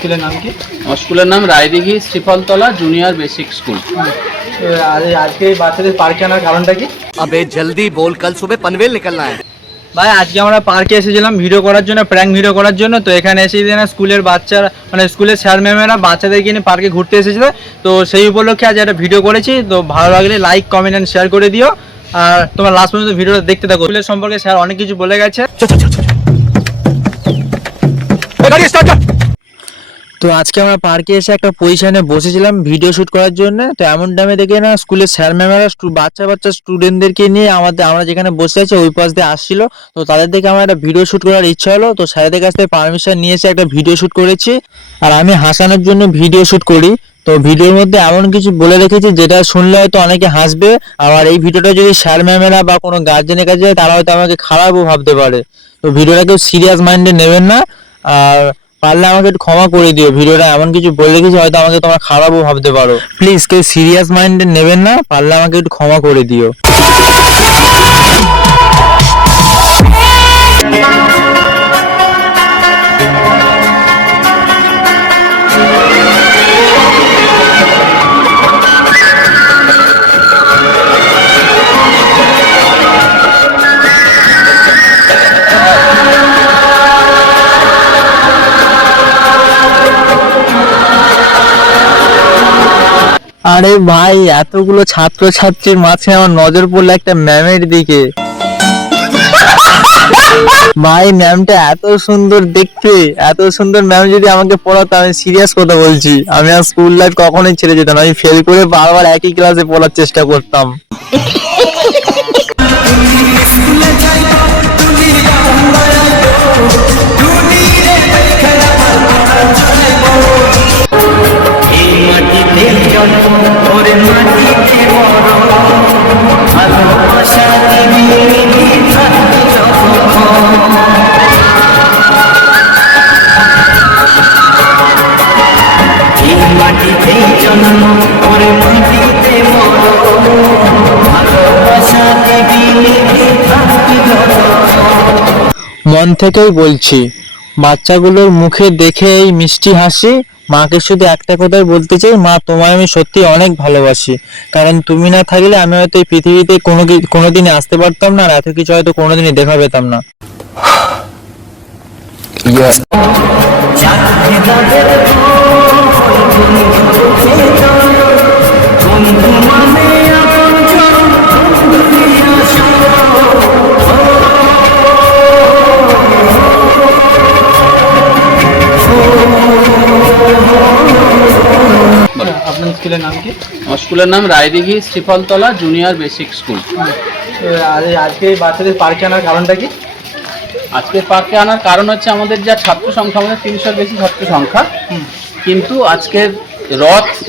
স্কুলের নাম কি? আমার স্কুলের নাম Raidighi Sriphaltala junior basic school. আজকে বাচ্চাদের পার্কে আনার কারণটা কি? अबे जल्दी बोल, कल सुबह पनवेल निकलना है। ভাই আজকে আমরা পার্কে এসেছিলাম ভিডিও করার জন্য, প্র্যাঙ্ক ভিডিও করার জন্য। তো এখানে এসে না স্কুলের বাচ্চারা মানে স্কুলের স্যার ম্যামেরা বাচ্চাদেরকে নিয়ে পার্কে ঘুরতে এসেছিল। তো সেই উপলক্ষে আজ একটা ভিডিও করেছি। তো ভালো লাগলে লাইক কমেন্ট অ্যান্ড শেয়ার করে দিও। আর তোমার লাস্ট পর্যন্ত ভিডিওটা দেখতে থাকো। স্কুলের সম্পর্কে স্যার অনেক কিছু বলে গেছে। তো আজকে আমরা পার্কে এসে একটা পজিশনে বসেছিলাম ভিডিও শ্যুট করার জন্য। তো এমন টাইমে দেখে না স্কুলের স্যার ম্যামেরা বাচ্চা স্টুডেন্টদেরকে নিয়ে আমরা যেখানে বসে আছি ওই পাশ দিয়ে আসছিল। তো তাদের দেখে আমার একটা ভিডিও শ্যুট করার ইচ্ছা হলো। তো স্যারদের কাছ থেকে পারমিশন নিয়ে এসে একটা ভিডিও শ্যুট করেছি। আর আমি হাসানোর জন্য ভিডিও শ্যুট করি। তো ভিডিওর মধ্যে এমন কিছু বলে রেখেছি যেটা শুনলে হয়তো অনেকে হাসবে। আবার এই ভিডিওটা যদি স্যার ম্যামেরা বা কোনো গার্জেনের কাছে যায় তারা হয়তো আমাকে খারাপও ভাবতে পারে। তো ভিডিওটা কেউ সিরিয়াস মাইন্ডে নেবেন না। আর পারলে আমাকে একটু ক্ষমা করে দিও। ভিডিওটা এমন কিছু বলে রেখেছি হয়তো আমাকে তোমরা খারাপও ভাবতে পারো। প্লিজ কেউ সিরিয়াস মাইন্ডে নেবেন না। পারলে আমাকে একটু ক্ষমা করে দিও। আরে ভাই এতগুলো ছাত্রছাত্রীর মাঝে আমার নজর পড়লো একটা ম্যামের দিকে। ভাই ম্যামটা এত সুন্দর দেখতে, এত সুন্দর ম্যাম যদি আমাকে পড়াতো, আমি সিরিয়াস কথা বলছি, আমি আর স্কুল লাইফ কখনোই ছেড়ে যেতাম না। আমি ফেল করে বারবার একই ক্লাসে পড়ার চেষ্টা করতাম। মন থেকেই বলছি, বাচ্চাগুলোর মুখে দেখে এই মিষ্টি হাসি, মাকে শুধু একটা কথাই বলতে চাই, মা তোমায় আমি সত্যি অনেক ভালোবাসি। কারণ তুমি না থাকলে আমি হয়তো এই পৃথিবীতে কোনোদিনই আসতে পারতাম না, আর এত কিছু হয়তো কোনোদিনই দেখা পেতাম না। আপনার স্কুলের নাম কি? আমার স্কুলের নাম Raidighi Sriphaltala junior basic school. আজকে বাচ্চাদের পার্কে আনার কারণটা কি? আজকে পার্কে আনার কারণ হচ্ছে আমাদের যা ছাত্র সংখ্যা, আমাদের 300-র বেশি ছাত্র সংখ্যা, কিন্তু আজকের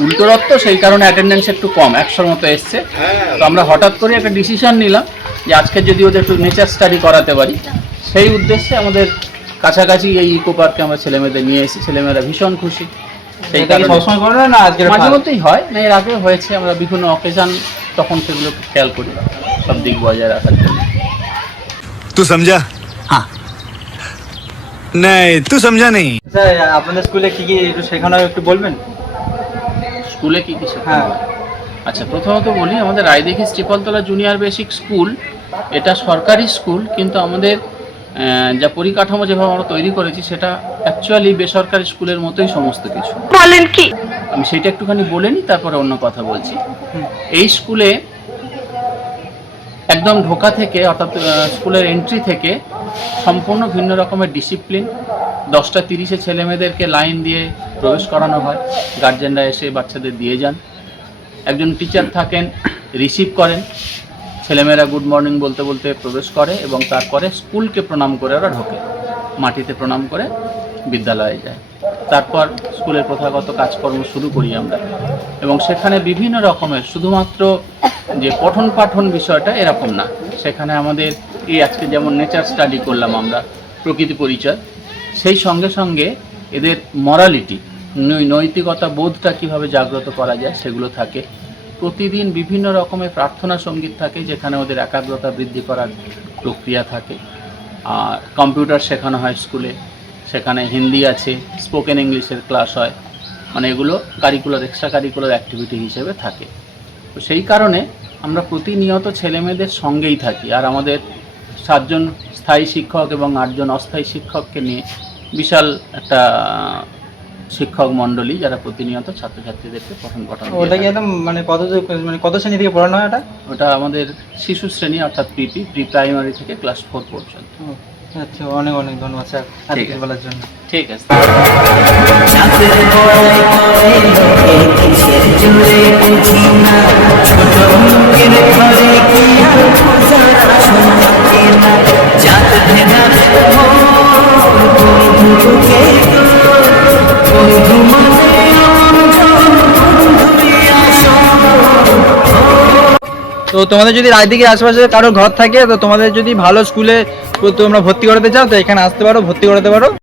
উল্টো রথ, তো সেই কারণে অ্যাটেন্ডেন্স একটু কম, 100-র মতো এসছে। তো আমরা হঠাৎ করে একটা ডিসিশন নিলাম যে আজকে যদি ওদের একটু নেচার স্টাডি করাতে পারি, সেই উদ্দেশ্যে আমাদের কাছাকাছি এই ইকো পার্কে আমরা ছেলেমেয়েদের নিয়ে এসেছি। ছেলেমেয়েরা ভীষণ খুশি। সেই কারণে সবসময় করে না, আজকে মাঝে মধ্যেই হয় না, এর আগেও হয়েছে। আমরা বিভিন্ন অকেশন তখন সেগুলোকে খেয়াল করি সব দিক বজায় রাখার জন্য। तू समझा? हाँ नहीं तू समझा नहीं। স্যার আপনাদের স্কুলে কি কি একটু শেখানো হয় একটু বলবেন? স্কুলে কি কি শেখানো হয়? আচ্ছা, প্রথমত বলি, আমাদের Raidighi Sriphaltala junior basic school এটা সরকারি স্কুল, কিন্তু আমাদের যা পরিকাঠামো যেভাবে আমরা তৈরি করেছি সেটা অ্যাকচুয়ালি বেসরকারি স্কুলের মতোই সমস্ত কিছু। বলেন কি? আমি সেটা একটুখানি বলে নিই, তারপরে অন্য কথা বলছি। এই স্কুলে একদম ঢোকা থেকে, অর্থাৎ স্কুলের এন্ট্রি থেকে সম্পূর্ণ ভিন্ন রকমের ডিসিপ্লিন। 10টা 30-এ ছেলেমেয়েদেরকে লাইন দিয়ে প্রবেশ করানো হয়, গার্জেনরা এসে বাচ্চাদের দিয়ে যান। একজন টিচার থাকেন, রিসিভ করেন, ছেলেমেয়েরা গুড মর্নিং বলতে বলতে প্রবেশ করে এবং তারপরে স্কুলকে প্রণাম করে ওরা ঢোকে, মাটিতে প্রণাম করে বিদ্যালয়ে যায়। তারপর স্কুলের প্রথাগত কাজকর্ম শুরু করি আমরা, এবং সেখানে বিভিন্ন রকমের, শুধুমাত্র যে পঠন পাঠন বিষয়টা এরকম না, সেখানে আমাদের এই আজকে যেমন নেচার স্টাডি করলাম আমরা, প্রকৃতি পরিচয়, সেই সঙ্গে সঙ্গে এদের মরালিটি, নৈতিকতা বোধটা কিভাবে জাগ্রত করা যায় সেগুলো থাকে। প্রতিদিন বিভিন্ন রকমের প্রার্থনা সঙ্গীত থাকে, যেখানে ওদের একাগ্রতা বৃদ্ধি করার প্রক্রিয়া থাকে। আর কম্পিউটার শেখানো হয় স্কুলে, সেখানে হিন্দি আছে, স্পোকেন ইংলিশের ক্লাস হয়, মানে এগুলো কারিকুলার এক্সট্রা কারিকুলার অ্যাক্টিভিটি হিসেবে থাকে। তো সেই কারণে আমরা প্রতিনিয়ত ছেলেমেয়েদের সঙ্গেই থাকি। আর আমাদের 7 জন স্থায়ী শিক্ষক এবং 8 জন অস্থায়ী শিক্ষককে নিয়ে বিশাল একটা শিক্ষক মণ্ডলী যারা প্রতিনিয়ত ছাত্রছাত্রীদেরকে পঠন পাঠন দিয়ে ওটা কি থাকে। একদম মানে কত শ্রেণী থেকে পড়ানো হয় এটা? ওটা আমাদের শিশু শ্রেণী অর্থাৎ প্রি প্রাইমারি থেকে ক্লাস 4 পর্যন্ত। আচ্ছা, অনেক অনেক ধন্যবাদ স্যার এত ঠিক কিছু আছে। বলার জন্য। ঠিক আছে। তো তোমাদের যদি রায়দিঘির আশেপাশে কারো ঘর থাকে, তো তোমাদের যদি ভালো স্কুলে তোমরা ভর্তি করাতে চাও, তো এখানে আসতে পারো, ভর্তি করাতে পারো।